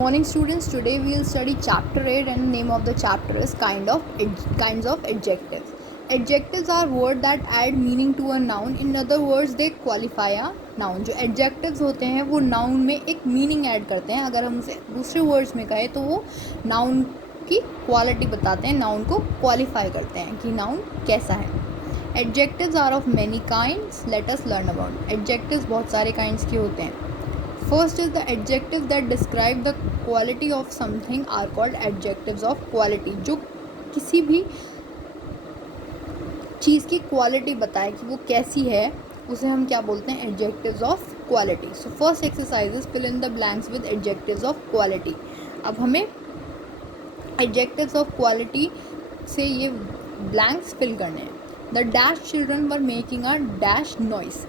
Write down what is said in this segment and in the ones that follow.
Morning students, today we will study chapter 8 and name of the chapter is kinds of adjectives. Adjectives are words that add meaning to a noun. In other words, they qualify a noun. जो adjectives होते हैं वो noun में एक meaning add करते हैं. अगर हम उसे दूसरे words में कहें तो वो noun की quality बताते हैं, noun को qualify करते हैं कि noun कैसा है. Adjectives are of many kinds. Let us learn about. Adjectives बहुत सारे kinds के होते हैं. First is the adjective that describe the quality of something are called adjectives of quality. जो किसी भी चीज़ की क्वालिटी बताए कि वो कैसी है उसे हम क्या बोलते हैं, adjectives of quality. So first exercise is fill in the blanks with adjectives of quality. अब हमें adjectives of quality से ये blanks fill करने हैं. The dash children were making a dash noise.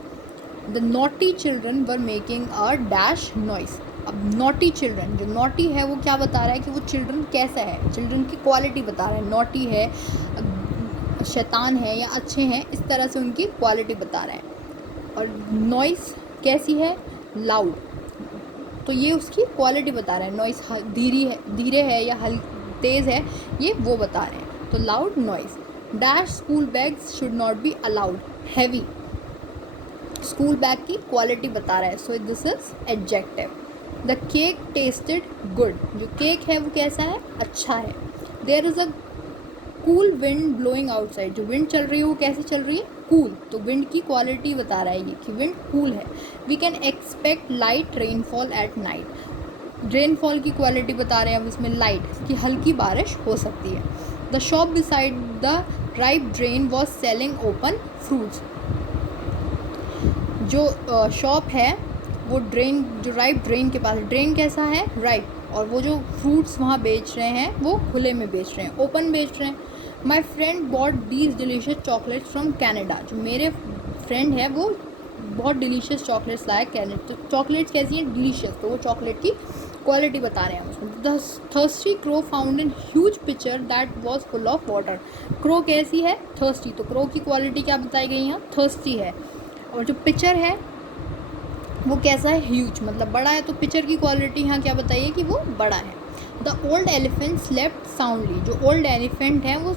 The naughty children were making a dash noise. अब naughty children, जो naughty है वो क्या बता रहा है कि वो children कैसा है, children की quality बता रहा है. naughty है, शैतान है या अच्छे हैं, इस तरह से उनकी quality बता रहा है. और noise कैसी है, loud, तो ये उसकी quality बता रहा है. noise धीरे है या तेज़ है, ये वो बता रहे हैं. तो loud noise. Dash school bags should not be allowed. heavy, school bag की क्वालिटी बता रहा है. So this is adjective. The cake tasted good. जो केक है वो कैसा है, अच्छा है. There is a cool wind blowing outside. जो विंड चल रही है वो कैसे चल रही है, कूल. तो विंड की क्वालिटी बता रहा है ये कि विंड कूल है. We can expect light rainfall at night. Rainfall की क्वालिटी बता रहे हैं अब इसमें लाइट, कि हल्की बारिश हो सकती है. The shop beside the ripe drain was selling open fruits. जो शॉप है वो ड्रेन, जो राइप ड्रेन के पास, ड्रेन कैसा है, राइप, और वो जो फ्रूट्स वहाँ बेच रहे हैं वो खुले में बेच रहे हैं, ओपन बेच रहे हैं. My friend bot these delicious chocolates from Canada. जो मेरे फ्रेंड है वो बहुत डिलीशियस चॉकलेट्स लाए कैनेडा. तो चॉकलेट्स कैसी हैं, डिलीशियस. तो वो चॉकलेट की क्वालिटी बता रहे हैं उसमें. The thirsty crow found in huge picture that was full of water. Crow कैसी है, थर्स्टी. तो क्रो की क्वालिटी क्या बताई गई है, थर्स्टी है. और जो पिक्चर है वो कैसा है, ह्यूज, मतलब बड़ा है. तो पिक्चर की क्वालिटी यहाँ क्या बताइए कि वो बड़ा है. The old elephant slept soundly. जो ओल्ड एलिफेंट हैं वो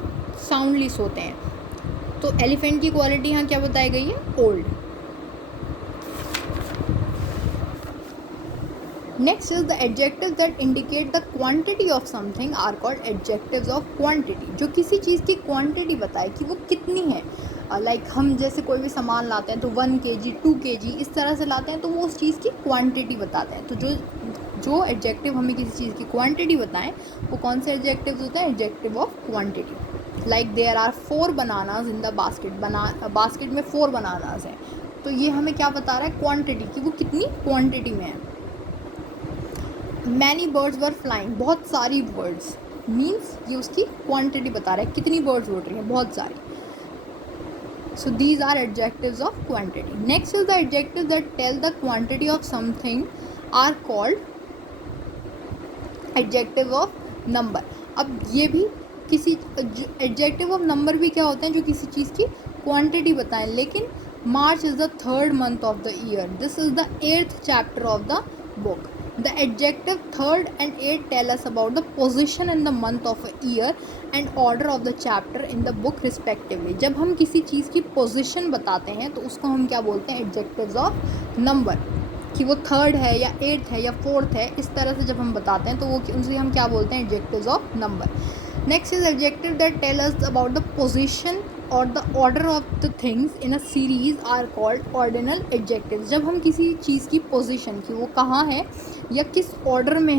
साउंडली सोते हैं. तो एलिफेंट की क्वालिटी यहाँ क्या बताई गई है, old. Next is the adjective that indicate the quantity of something are called adjectives of quantity. जो किसी चीज़ की क्वांटिटी बताए कि वो कितनी है. लाइक हम जैसे कोई भी सामान लाते हैं तो 1 kg 2 kg इस तरह से लाते हैं, तो वो उस चीज़ की क्वांटिटी बताते हैं. तो जो एडजेक्टिव हमें किसी चीज़ की क्वांटिटी बताएं वो कौन से एडजेक्टिव्स होते हैं, adjective of quantity. Like there are 4 bananas in the basket. Basket में 4 बनानाज हैं. तो ये हमें क्या बता रहा है, क्वांटिटी, कि वो कितनी क्वांटिटी में है. मैनी बर्ड्स वर फ्लाइंग. बहुत सारी बर्ड्स मीन्स ये उसकी क्वांटिटी बता रहा है, कितनी बर्ड्स उड़ रही हैं, बहुत सारी. So these are adjectives of quantity. Next is the adjectives that tell the quantity of something are called adjective of number. अब ये भी किसी adjective of number भी क्या होते हैं, जो किसी चीज़ की quantity बताएं. लेकिन March is the 3rd month of the year. This is the 8th chapter of the book. The adjective 3rd and 8th tell us about the position in the month of a year and order of the chapter in the book respectively. जब हम किसी चीज़ की position बताते हैं तो उसको हम क्या बोलते हैं, adjectives of number. कि वो 3rd है या 8th है या 4th है, इस तरह से जब हम बताते हैं तो वो उनसे हम क्या बोलते हैं, adjectives of number. Next is adjective that tell us about the position और the order of the things in a series are called ordinal adjectives. जब हम किसी चीज़ की position, कि वो कहाँ है या किस order में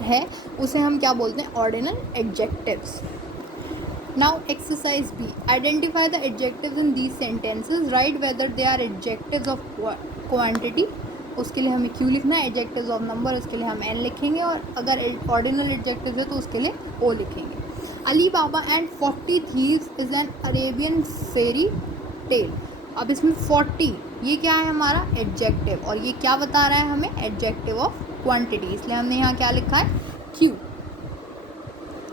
है उसे हम क्या बोलते हैं, ordinal adjectives. Now exercise B. Identify the adjectives in these sentences. Write whether they are adjectives of quantity. उसके लिए हमें Q लिखना है. adjectives of number उसके लिए हम N लिखेंगे, और अगर ordinal adjectives है तो उसके लिए O लिखेंगे. Ali Baba and 40 thieves is an Arabian fairy tale. अब इसमें 40 ये क्या है, हमारा एडजेक्टिव, और ये क्या बता रहा है हमें, एडजेक्टिव ऑफ क्वांटिटी. इसलिए हमने यहाँ क्या लिखा है, Q.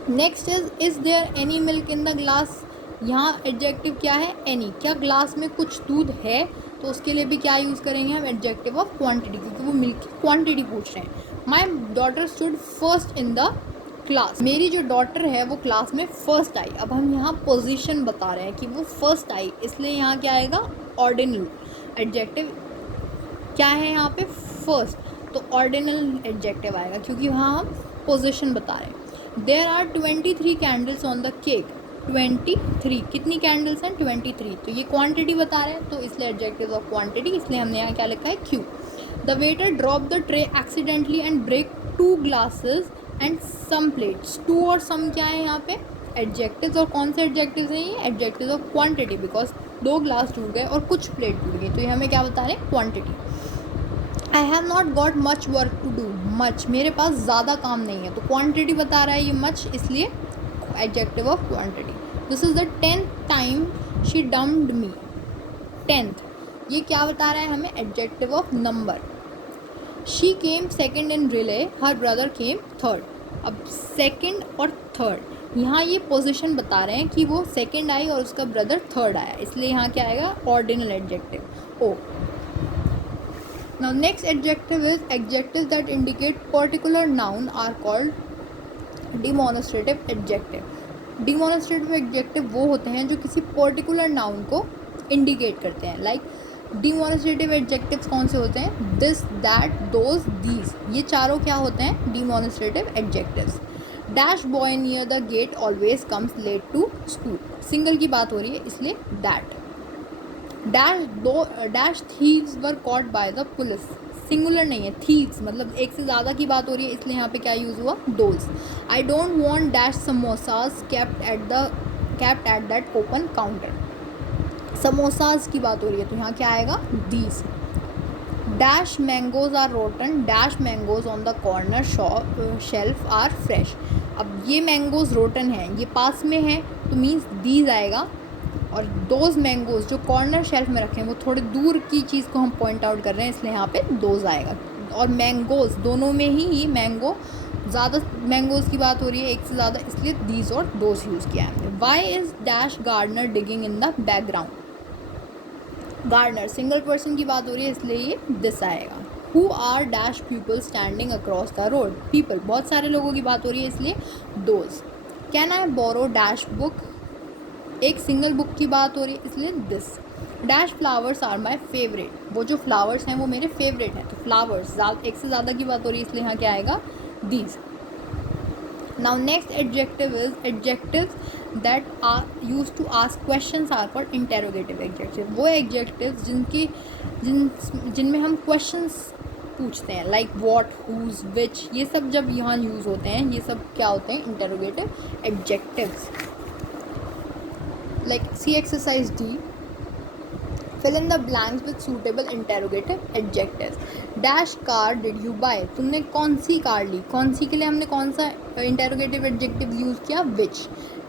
Next is there any milk in the glass. यहाँ एडजेक्टिव क्या है, एनी. क्या ग्लास में कुछ दूध है, तो उसके लिए भी क्या यूज़ करेंगे हम, एडजेक्टिव ऑफ क्वांटिटी, क्योंकि वो मिल्क की क्वांटिटी पूछ रहे हैं. My daughter stood first in the class, मेरी जो डॉटर है वो क्लास में फर्स्ट आई। अब हम यहाँ पोजीशन बता रहे हैं कि वो फर्स्ट आई, इसलिए यहाँ क्या आएगा, ऑर्डिनल एडजेक्टिव क्या है यहाँ पे, फर्स्ट, तो ऑर्डिनल एडजेक्टिव आएगा क्योंकि वहाँ हम पोजीशन बता रहे हैं। There are 23 candles on the cake, 23, कितनी कैंडल्स हैं, 23, तो ये क्वांटिटी बता रहे हैं, तो इसलिए एडजेक्टिव ऑफ क्वांटिटी, इसलिए हमने यहाँ क्या लिखा है, Q. The waiter drop the tray accidentally and break 2 glasses and some plates, 2 और सम क्या है यहाँ पे, एडजेक्टिव्स, और कौन से एडजेक्टिव्स हैं ये, adjectives of quantity, because 2 glass टूट गए और कुछ प्लेट टूट गई, तो ये हमें क्या बता रहे हैं, quantity. I have not got much work to do, much, मेरे पास ज़्यादा काम नहीं है, तो क्वांटिटी बता रहा है ये मच, इसलिए adjective of quantity. This is the 10th time she dumped me, 10th, ये क्या बता रहा है हमें, adjective of number. She came second in relay, her brother came third. अब सेकेंड और थर्ड, यहाँ ये पोजीशन बता रहे हैं कि वो सेकेंड आई और उसका ब्रदर थर्ड आया, इसलिए यहाँ क्या आएगा, ordinal adjective, O. Now next adjective is adjectives that indicate particular noun are called demonstrative adjective. Demonstrative adjective वो होते हैं जो किसी particular noun को indicate करते हैं। Like demonstrative adjectives कौन से होते हैं, this, that, those, these, ये चारों क्या होते हैं, demonstrative adjectives. Dash boy near the gate always comes late to school, single की बात हो रही है इसलिए that. Dash thieves were caught by the police, singular नहीं है, थीव्स मतलब एक से ज़्यादा की बात हो रही है, इसलिए यहाँ पे क्या यूज़ हुआ, those. I don't want dash samosas kept at that open counter, samosas की बात हो रही है, तो यहाँ क्या आएगा, these. Dash mangoes are rotten, dash mangoes on the corner shelf are fresh. अब ये मैंगोज रोटन है, ये पास में है, तो मीन्स दीज आएगा, और दोज मैंगोज जो कॉर्नर शेल्फ में रखे हैं वो थोड़े दूर की चीज़ को हम पॉइंट आउट कर रहे हैं, इसलिए यहाँ पे दोज आएगा। और मैंगोज दोनों में ही ये मैंगो, ज़्यादा मैंगोज की बात हो रही है, एक से ज़्यादा, इसलिए दीज और दोज यूज़ किया है हमने। Why is dash gardener digging in the background, gardener single person की बात हो रही है, इसलिए ये दिस आएगा। Who are dash people standing across the road, people बहुत सारे लोगों की बात हो रही है, इसलिए दोज। Can I borrow dash book, एक सिंगल बुक की बात हो रही है, इसलिए this. Dash flowers are my favourite, वो जो फ्लावर्स हैं वो मेरे फेवरेट हैं, तो फ्लावर्स एक से ज़्यादा की बात हो रही है, इसलिए यहाँ क्या आएगा, these. Now next adjective is adjectives that are use to ask questions are called interrogative adjective, वो एडजेक्टिव्स जिनमें हम क्वेश्चंस पूछते हैं, लाइक व्हाट, हुज, विच, ये सब जब यहाँ यूज़ होते हैं, ये सब क्या होते हैं, interrogative adjectives. Like see exercise D, fill in the blanks with suitable interrogative adjectives. Dash car did you buy, तुमने कौन सी कार ली, कौन सी के लिए हमने कौन सा interrogative adjective यूज़ किया, which.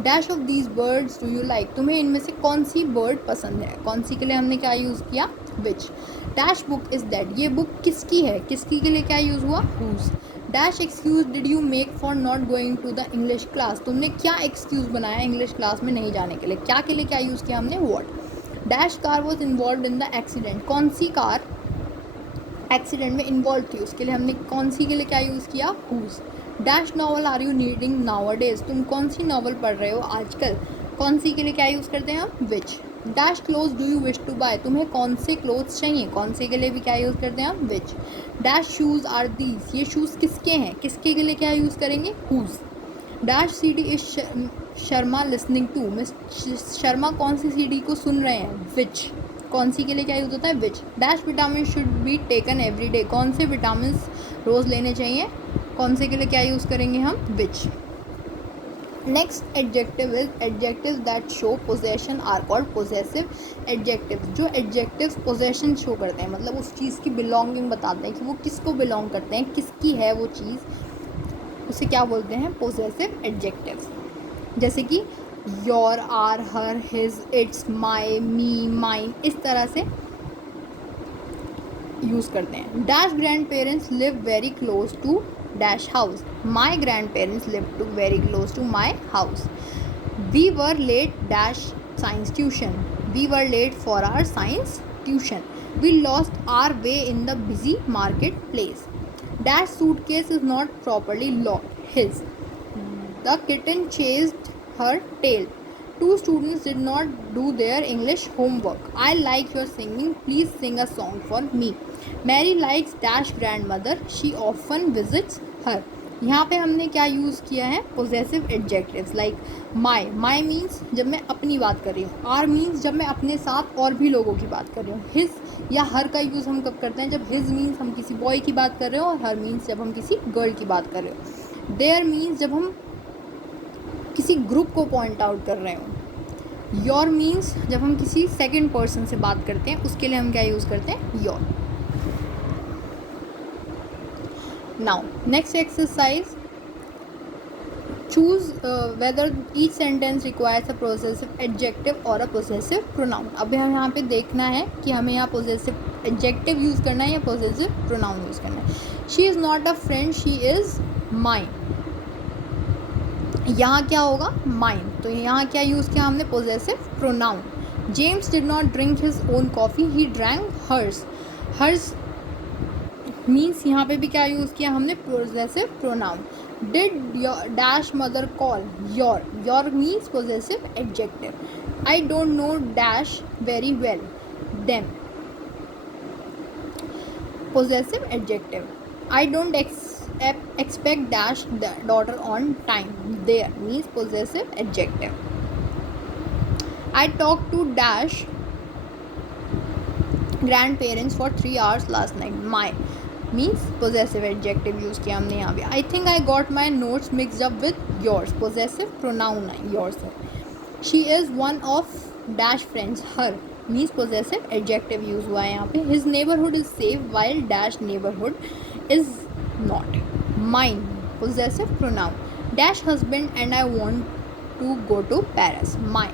Dash of these birds do you like, तुम्हें इनमें से कौन सी bird पसंद है, कौन सी के लिए हमने क्या यूज़ किया, which. Dash book is that, ये book किसकी है, किसकी के लिए क्या यूज़ हुआ, whose. Dash excuse did you make for not going to the English class, तुमने क्या एक्सक्यूज़ बनाया इंग्लिश क्लास में नहीं जाने के लिए, क्या के लिए क्या यूज़ किया हमने, what. Dash car was involve in the accident, कौन सी कार एक्सीडेंट में इन्वॉल्व थी, उसके लिए हमने कौन सी के लिए क्या यूज़ किया, whose. Dash novel are you reading nowadays, तुम कौन सी नॉवल पढ़ रहे हो आजकल, कौन सी के लिए क्या यूज़ करते हैं हम, which. Dash cloth do you wish to buy, तुम्हें कौन से क्लोथ्स चाहिए, कौन से के लिए भी क्या यूज़ करते हैं हम, which. Dash shoes are these, ये शूज़ किसके हैं, किसके के लिए क्या यूज़ करेंगे, whose. Dash CD is Sharma listening to, miss Sharma कौन सी सीडी को सुन रहे हैं, विच, कौन सी के लिए क्या यूज़ होता है, which. Dash vitamin should be taken every day, कौन से विटामिन रोज़ लेने चाहिए, कौन से के लिए क्या यूज़ करेंगे हम, which. Next adjective is adjectives that show possession are called possessive adjectives, जो एडजेक्टिव्स पोजेशन शो करते हैं, मतलब उस चीज़ की बिलोंगिंग बताते हैं कि वो किसको बिलोंग करते हैं, किसकी है वो चीज़, उसे क्या बोलते हैं, पोजेसिव एडजेक्टिव्स। जैसे कि your, our, her, his, its, my, me, mine, इस तरह से यूज़ करते हैं। Dash grand parents live very close to dash house, my grandparents lived very close to my house. We were late dash science tuition, we were late for our science tuition. We lost our way in the busy marketplace. Dash suitcase is not properly locked. His. The kitten chased her tail. Two students did not do their English homework. I like your singing. Please sing a song for me. Mary likes Dash grandmother. She often visits her. यहाँ पे हमने क्या use किया है? Possessive adjectives like my. My means जब मैं अपनी बात कर रही हूँ. आर मीन्स जब मैं अपने साथ और भी लोगों की बात कर रही हूँ. हिज या हर का यूज़ हम कब करते हैं? जब हिज मीन्स हम किसी बॉय की बात कर रहे हो और हर मीन्स जब हम किसी गर्ल की बात कर रहे हो. देयर मीन्स जब हम किसी ग्रुप को पॉइंट आउट कर रहे हो. योर मीन्स जब हम किसी सेकंड पर्सन से बात करते हैं उसके लिए हम क्या यूज़ करते हैं? Your. Now, next exercise, choose whether each sentence requires a possessive adjective or a possessive pronoun. अब हम यहाँ पे देखना है कि हमें यहाँ possessive adjective यूज़ करना है या possessive pronoun यूज़ करना है. She is not a friend, she is mine. यहाँ क्या होगा? mine. तो यहाँ क्या यूज़ किया हमने? possessive pronoun. James did not drink his own coffee, he drank hers. hers means यहाँ पे भी क्या यूज़ किया हमने? Possessive pronoun. Did your dash mother call? Your. Your means possessive adjective. I don't know dash very well. Them. Possessive adjective. I don't expect dash daughter on time. There means possessive adjective. I talked to dash grandparents for 3 hours last night. My means possessive adjective use किया हमने यहाँ पे. I think I got my notes mixed up with yours. Possessive pronoun है yours है. She is one of dash friends. Her means possessive adjective use हुआ है यहाँ पे. His neighbourhood is safe while dash neighbourhood is not. Mine possessive pronoun. Dash husband and I want to go to Paris. My